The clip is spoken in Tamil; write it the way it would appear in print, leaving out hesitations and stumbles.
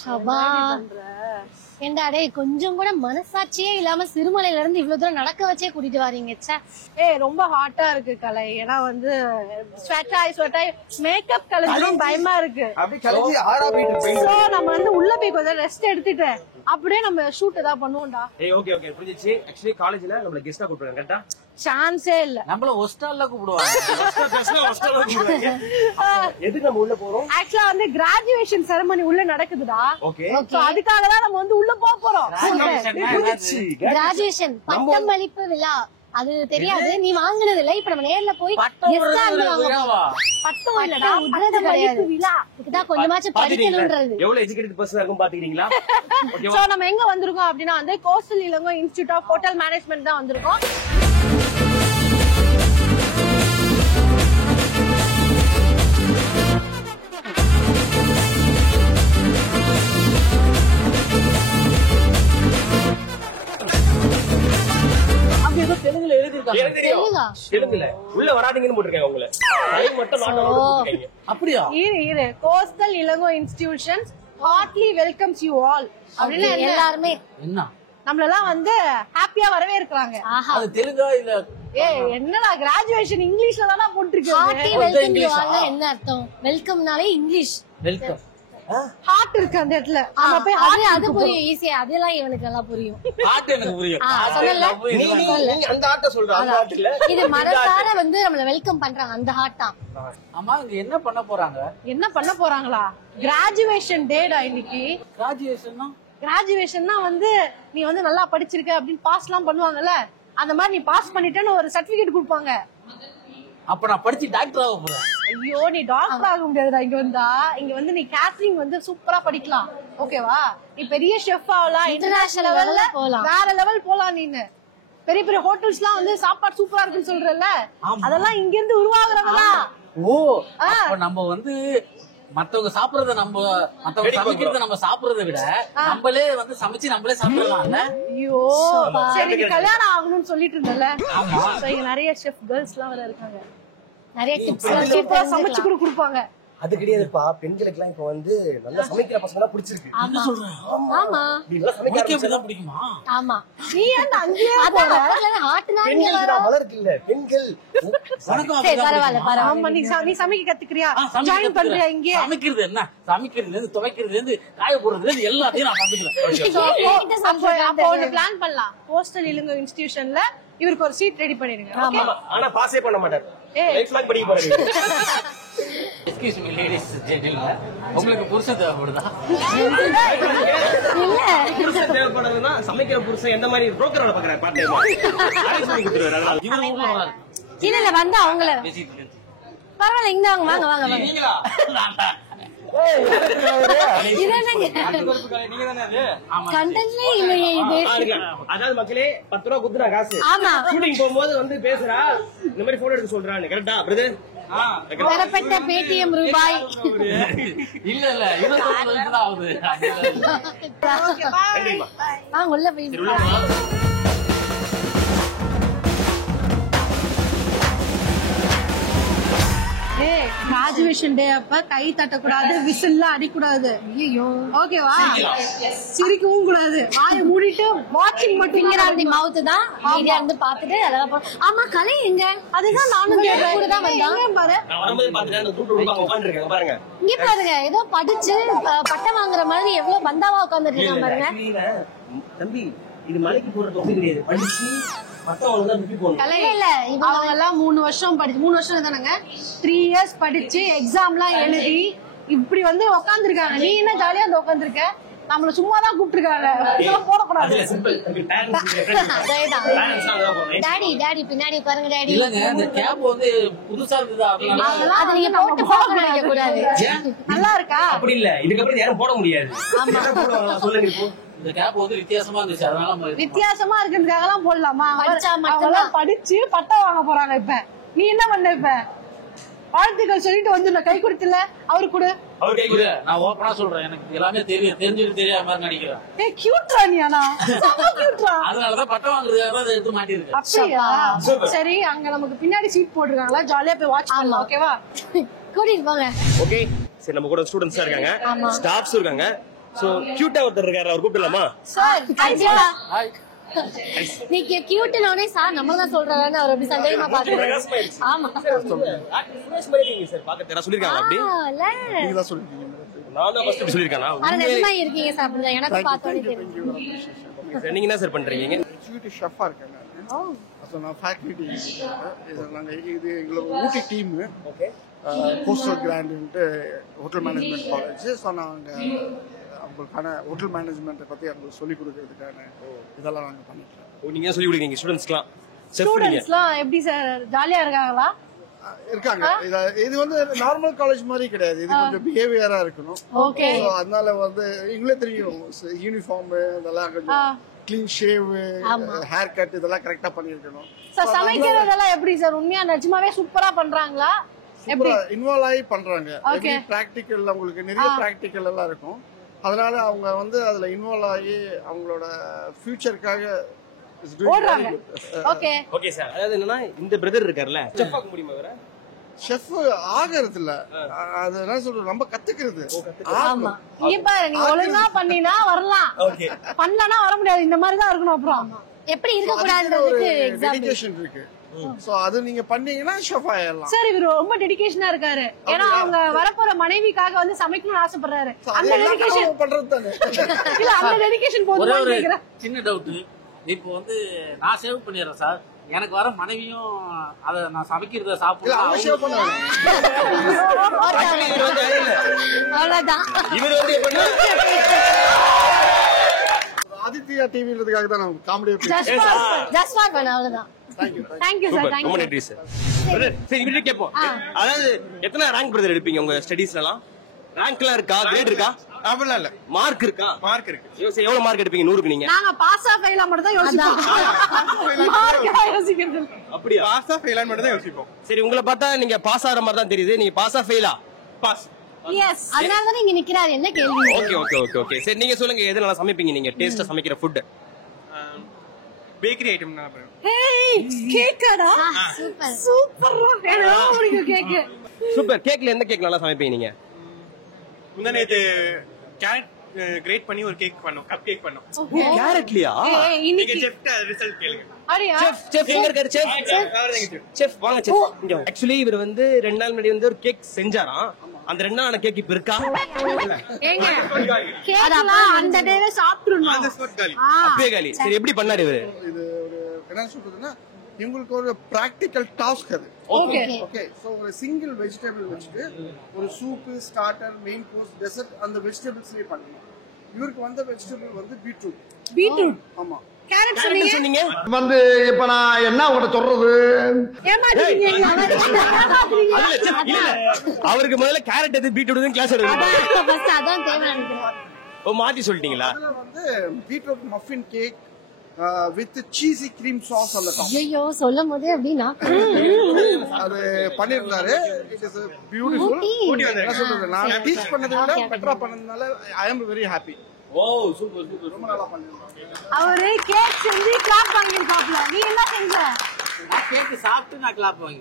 சபா ஏண்டா டேய் கொஞ்சம் கூட மனசாட்சியே இல்லாம சிறுமலையில இருந்து இவ்வளவு தூரம் நடக்க வச்சே கூட்டிட்டு வாரீங்க. ரொம்ப ஹாட்டா இருக்கு கலை. ஏன்னா வந்து ஸ்வெட்டாய் மேக்கப் கலந்துரும் பயமா இருக்கு. சோ நம்ம வந்து உள்ள போய் கொஞ்சம் ரெஸ்ட் எடுத்துட்டு அப்படியே நம்ம ஷூட் ஏதாவது பண்ணுவோம்டா. ஓகே ஓகே புரிஞ்சிச்சு. ஆக்சுவலி காலேஜ்ல நம்மள கெஸ்டா கூப்பிடுறாங்க கரெக்ட்டா? சான்ஸே இல்ல. நம்மள ஹாஸ்டல்ல கூப்பிடுவாங்க. எதுக்கு நம்ம உள்ள போறோம்? ஆக்சுவலா வந்து கிராஜுவேஷன் செரமனி உள்ள நடக்குதுடா. ஓகே. சோ அதுக்காக தான் நம்ம வந்து உள்ள போறோம். கிராஜுவேஷன் பட்டமளிப்பு விழா அது தெரியாது, நீ வாங்குனது இல்ல. இப்ப நம்ம நேர்ல போய் பட்டம் இல்லடா, பட்டமளிப்பு விழா. இதுதான் கொஞ்சமாச்சும் படிக்கணும்ன்றது. எவ்வளவு எஜுகேட்டட் பர்சனா இருக்கும் பாத்துக்கிறீங்களா? சோ நம்ம எங்க வந்திருக்கோம் அப்படின்னா வந்து coastal Ilango institute of hotel management தான் வந்திருக்கோம். தெலுங்குல எழுதிருக்காங்க. தெலுங்குல உள்ள வராதீங்கன்னு போட்டுருக்காங்க. உங்களை டைம் மட்டும் நாட் அலௌட் போட்டுருக்காங்க. அப்படியே இரு coastal Ilango institution hardly welcomes you all அப்படின்னு எல்லாருமே என்ன நம்மளெல்லாம் வந்து ஹாப்பியா வரவே இருக்காங்க. அது தெலுங்கா இல்ல? என்னடா கிராஜுவேஷன் இங்கிலீஷ்ல தானா போட்டுருக்கீங்க? என்ன அர்த்தம்? வெல்கம்னாலே இங்கிலீஷ். வெல்கம் ஹார்ட் இருக்கு அந்த இடத்துல. அது புரியும் ஈஸியா. அதெல்லாம் இவனுக்கு நல்லா புரியும். ஹார்ட் எனக்கு புரியும். நீங்க அந்த ஆட்ட சொல்ற அந்த ஆட்ட இல்ல. இது மனசார வந்து நம்மள வெல்கம் பண்றாங்க அந்த ஹார்ட்டா. அம்மா இங்க என்ன பண்ண போறாங்க? என்ன பண்ண போறாங்களா? கிராஜுவேஷன் டேடா இன்னைக்கு. கிராஜுவேஷன்னா வந்து நீ வந்து நல்லா படிச்சிருக்க அப்படின்னு பாஸ் எல்லாம் பண்ணுவாங்கல்ல, அந்த மாதிரி நீ பாஸ் பண்ணிட்டேன்னு ஒரு சர்டிபிகேட் கொடுப்பாங்க. அப்ப நான் படிச்சு டாக்டர் ஆக போறேன். ஐயோ நீ டாக்டர் ஆக முடியாதுடா. இங்க வந்து நீ கேட்டரிங் வந்து சூப்பரா படிக்கலாம். ஓகேவா? நீ பெரிய ஷெஃப் ஆகலாம், இன்டர்நேஷனல் லெவல்ல போலாம், வேற லெவல் போலாம். நீனு பெரிய பெரிய ஹோட்டல்ஸ் எல்லாம் வந்து சாப்பாடு சூப்பரா இருக்குன்னு சொல்றல, அதெல்லாம் இங்க இருந்து உருவாகுறதா. ஓ அப்ப நம்ம வந்து மத்தவங்க சாப்பிடறத மத்தவங்க சமைக்கிறத நம்ம சாப்பிடறதை விட நம்மளே வந்து சமைச்சு நம்மளே சாப்பிடலாம். ஐயோ சரி, கல்யாணம் ஆகணும்னு சொல்லிட்டு இருந்தல, இங்க நிறைய ஷெஃப் கேர்ள்ஸ் எல்லாம் வர இருக்காங்க. நிறைய டிப்ஸ் சமைச்சு கூட கொடுப்பாங்க. அது கிடையாதுப்பா, பெண்களுக்கு எல்லாம் இப்ப வந்து நல்லா சமைக்கிற பசங்க பிடிச்சிருக்கு. ஆமா பிடிக்குமா? ஆமா. நீ ஏன் அங்கேயே வளர்க்கு இல்ல பெண்கள். நீ சமைக்க கத்துக்கிறியா? ஜாயின் பண்றியா? இங்கே சமைக்கிறது என்ன? சமைக்கிறதுல இருந்து துவைக்கிறதுல இருந்து காய போடுறதுல இருந்து எல்லாத்தையும் நான் பாத்துக்கிறேன். அப்போ ஒரு பிளான் பண்ணலாம். கோஸ்டல் இளங்கோ இன்ஸ்டிடியூஷன்ல இவருக்கு ஒரு சீட் ரெடி பண்ணிடுங்க. ஆனா பாஸே பண்ண மாட்டாரு. லைஃப் லாங் படிக்க போறாரு. எக்ஸ்கியூஸ் மீ லேடிஸ் ஜென்டில்மேன், உங்களுக்கு புருஷன் தேவைப்படுதா? புருஷன் தேவைப்படுதுன்னா சமைக்கிற புருஷன் எந்த மாதிரி புரோக்கர் வேலை பாக்குறாரு? பார்ட் டைமா சொல்லி கொடுத்துருவாரு. இவரு ஊர்ல வராரு. இல்ல வந்து அவங்கள பரவாயில்ல, இங்க வாங்க வாங்க வாங்க. நீங்களா? அதாவது மக்களே 10 ரூபா குத்துறா காசு. ஷூட்டிங் போகும்போது வந்து பேசுறா, இந்த மாதிரி போட்டோ எடுக்க சொல்றான்னு. கரெக்டா பிரதர்? பெறப்பட்ட பேடிஎம் ரூபாய் இல்ல இல்ல 25 தான் ஆகுது. உள்ள போய் கிராஜுவேஷன் டே அப்ப கை தட்டக்கூடாது, விசில் அடிக்கூடாது. ஐயோ ஓகேவா? சிரிக்கவும் கூடாது, வாயை மூடிட்டு வாட்சிங் மட்டும் மவுத் தான் மீடியா இருந்து பாத்துட்டு அழகா. ஆமா கலை எங்க? அதுதான் நானும் கூட தான் வந்தேன். பாரு பாருங்க, இங்க பாருங்க, ஏதோ படிச்சு பட்டம் வாங்குற மாதிரி எவ்வளவு பந்தாவா உட்கார்ந்துட்டு இருக்காங்க பாருங்க. தம்பி இது மலைக்கு போற தொகை கிடையாது, படிச்சு அவங்க எல்லாம் 3 வருஷம் படிச்சு 3 வருஷம் தானங்க 3 இயர்ஸ் படிச்சு எக்ஸாம் எல்லாம் எழுதி இப்படி வந்து உட்காந்துருக்காங்க. நீ என்ன ஜாலியா வந்து உட்காந்துருக்க? நம்மள சும்மாதான் கூப்பிட்டுருக்காங்க. போடக்கூடாது. டாடி டாடி பின்னாடி பாருங்க டாடி. இல்லங்க இந்த கேப் வந்து புதுசா இருக்குதா? அது நீங்க போட்டு போக கூடாது. நல்லா இருக்கா? அப்படி இல்ல, இதுக்கப்புறம் யாரும் போட முடியாது. சொல்லுங்க இப்போ. இந்த கேப் வந்து வித்தியாசமா இருந்துச்சு, அதனால வித்தியாசமா இருக்கிறதுக்காக எல்லாம் போடலாமா? படிச்சு பட்டம் வாங்க போறாங்க. இப்ப நீ என்ன பண்ண? இப்ப வாழ்த்துக்கள் சொல்லிட்டு வந்து நான் கை கொடுத்துல அவரு கூட நான் ஓப்பனா சொல்றேன், எனக்கு எல்லாமே தெரியும், தெரிஞ்சுட்டு தெரியாத மாதிரி நடிக்கிறேன். அதனாலதான் பட்டம் வாங்குறதுக்காக அதை எடுத்து மாட்டிருக்கேன். அப்படியா? சரி, அங்க நமக்கு பின்னாடி சீட் போட்டுருக்காங்களா, ஜாலியா போய் வாட்ச் பண்ணலாம். ஓகேவா? கூட்டிட்டு போங்க. ஓகே சரி, நம்ம கூட ஸ்டூடெண்ட்ஸா இருக்காங்க, ஸ்டாஃப்ஸ் இருக்காங்க. சோ கியூட்டா ஒருத்தர் இருக்காரு, அவர் கூப்பிடலாமா? சார் கண்டிப்பா நீங்க கியூட்னோனே சார் நம்ம தான் சொல்றாருன்னு அவர் அப்படி சந்தேகமா பாக்குறாரு. ஆமா சுரேஷ் மாதிரி இருக்கீங்க சார், பாக்க சொல்லிருக்காங்க அப்படி. நீங்க தான் சொல்லிருக்கீங்க. நான் தான் ஃபர்ஸ்ட் சொல்லிருக்கானா? ஆனா நிஜமா இருக்கீங்க சார், அப்படிதான் எனக்கு பார்த்தோனே தெரியும். நீங்க என்ன சார் பண்றீங்க? எக்ஸிக்யூட்டிவ் ஷெஃபா இருக்கேன் நான். நான் ஃபேக்கல்டி நாங்க இது எங்களோட ஊட்டி டீம். ஓகே. கோஸ்டல் கிராண்ட்ன்ட்டு ஹோட்டல் மேனேஜ்மெண்ட் காலேஜ். ஸோ நாங்கள் அவங்களுக்கான ஹோட்டல் மேனேஜ்மெண்ட்டை பற்றி அவங்களுக்கு சொல்லிக் கொடுக்கறதுக்கான இதெல்லாம் நாங்கள் பண்ணிக்கிறோம். நீங்க சொல்லி கொடுக்குறீங்க ஸ்டூடெண்ட்ஸ்க்குலாம்? ஸ்டூடெண்ட்ஸ்லாம் எப்படி சார் ஜாலியா இருக்காங்களா? இருக்காங்க. இது வந்து நார்மல் காலேஜ் மாதிரி கிடையாது, இது கொஞ்சம் பிஹேவியரா இருக்கணும். ஓகே. ஸோ அதனால வந்து எங்களே தெரியும் யூனிஃபார்ம் இதெல்லாம் கொஞ்சம் கிளீன் ஷேவ், ஹேர் கட் இதெல்லாம் கரெக்டா பண்ணிருக்கணும். சார் சமைக்கிறதெல்லாம் எப்படி சார் உண்மையா நிஜமாவே சூப்பரா பண்றாங்களா? எப்படி இன்வால்வ் ஆகி பண்றாங்க. பிராக்டிக்கல் அவங்களுக்கு நிறைய பிராக்டிக்கல் எல்லாம் இருக்கும். அதனால அவங்க வந்து அதுல இன்வால்வ் ஆகி அவங்களோட ஃபியூச்சருக்காக ஓடுறாங்க. Okay okay sir. அதாவது என்னன்னா இந்த பிரதர் இருக்கார்ல, செஃப் ஆக முடியுமா வேற? செஃப் ஆகிறது இல்ல, அது என்ன சொல்றது, நம்ம கத்துக்கிறது. ஆமா நீ பாரு, நீ ஒழுங்கா பண்ணினா வரலாம், ஓகே பண்ணலனா வர முடியாது. இந்த மாதிரி தான் இருக்கணும். அப்புறம் எப்படி இருக்க கூடாதுன்றதுக்கு எக்ஸாம்பிள் டெடிகேஷன் இருக்கு. சோ அது நீங்க பண்ணீங்கன்னா ஷெஃப் ஆயிடலாம். சார் இவர் ரொம்ப டெடிகேஷனா இருக்காரு. ஏன்னா அவங்க வரப்போற மனைவிக்காக வந்து சமைக்கணும்னு ஆசைப்படுறாரு. அந்த டெடிகேஷன் பண்றது தானே. இல்ல அந்த டெடிகேஷன் ஒரே போதுமா ஒரு கேக்குறேன். சின்ன டவுட். இப்போ வந்து நான் சேவ் பண்ணிடுறேன் சார், எனக்கு வர மனைவியும் அத நான் சமைக்கிறத இல்ல சாப்பிடலாம். அவங்க ஷேவ் பண்ணுவாங்க. அவ்வளவுதான். இவர் வந்து எப்படின்னா ஆதித்யா டிவின்றதுக்காக தான் நான் காமெடி ஜஸ்ட் ஃபார் ஃபன், அவ்வளவுதான். Thank you sir. ரொம்ப தேங்க் யூ. நன்றி சார். பிரதர் சரி இவர்கிட்ட கேட்போம். அதாவது எத்தனை ரேங்க் பிரதர் எடுப்பீங்க உங்க ஸ்டடீஸ்லாம்? ரேங்க்லாம் இருக்கா, கிரேட் இருக்கா? அப்படிலாம் இல்ல, மார்க் இருக்கா? மார்க் இருக்கு. எவ்வளவு மார்க் எடுப்பீங்க 100க்கு நீங்க? நாங்க பாஸா ஃபெயிலா மட்டும் தான் யோசிப்போம். மார்க்கா யோசிக்கிறது இல்ல. அப்படியா? பாஸா ஃபெயிலா மட்டும் தான் யோசிப்போம். சரி உங்களை பார்த்தா நீங்க பாஸ் ஆற மாதிரி தான் தெரியுது. நீங்க பாஸா ஃபெயிலா? பாஸ். எஸ். அதனால தான் இங்க நிக்கிறாரு. என்ன கேள்வி? Okay okay okay okay. சரி நீங்க சொல்லுங்க, எது நல்லா சமைப்பீங்க நீங்க? டேஸ்டா சமைக்கிற ஃபுட்? பேக்கரி ஐட்டம் நான் பண்ணுவேன். ஏய் கேக்கடா. Super super. எனக்கு ரொம்ப பிடிக்கும் கேக். சூப்பர். கேக்ல எந்த கேக் நல்லா சமைப்பீங்க நீங்க? முந்தானேத்து கேரட் கிரேட் பண்ணி ஒரு கேக் பண்ணோம், கப் கேக் பண்ணோம். கேரட்லியா? ஏய் இன்னைக்கு செஃப்ட்ட ரிசல்ட் கேளுங்க. அடியா செஃப் எங்க இருக்காரு? செஃப் வாங்க செஃப். இங்க ஆக்சுவலி இவர் வந்து 2 நாள் முன்னாடி வந்து ஒரு கேக் செஞ்சாராம். அந்த 2 நாளான கேக் இப்ப இருக்கா? ஏங்க கேக்லாம் அந்த டேவே சாப்பிட்டுறணும். அந்த ஸ்பாட் காலி. அப்பவே காலி. சரி எப்படி பண்ணாரு இவரு? இது ஒரு என்ன சொல்றதுன்னா இவங்களுக்கு ஒரு பிராக்டிக்கல் டாஸ்க் அது. Okay okay. சோ ஒரு சிங்கிள் வெஜிடபிள் வச்சுட்டு ஒரு soup, starter, main course, dessert அந்த வெஜிடபிள்ஸ்லயே பண்ணணும். இவருக்கு வந்த வெஜிடபிள் வந்து பீட்ரூட். பீட்ரூட். ஆமா. கேரட் கேரட் சொன்னீங்க. வந்து இப்ப நான் என்ன உங்கள்ட்ட சொல்றது? ஏமாத்தீங்க. அதுல chef, இல்ல அவருக்கு முதல்ல கேரட் எது பீட்ரூட் எது கிளாஸ் எடுக்கணும். ஃபர்ஸ்ட் அதான் தேவை நினைக்கிறேன். ஓ மாத்தி சொல்லிட்டீங்களா? அதுல வந்து beetroot muffin cake with cheesy cream sauce அந்த டாப் ஐயோ சொல்லும் போதே அப்படின்னா அது பண்ணிருந்தாரு. It is beautiful. என்ன சொல்றது, நான் டீச் பண்ணதை விட பெட்டரா பண்ணதுனால I am very happy. Oh super super. ரொம்ப நல்லா பண்ணிருந்தாங்க. அவரு கேக் செஞ்சு கிளாப் வாங்கிருக்காப்ல. நீ என்ன செஞ்ச? நான் கேக் சாப்பிட்டு நான் கிளாப் வாங்கி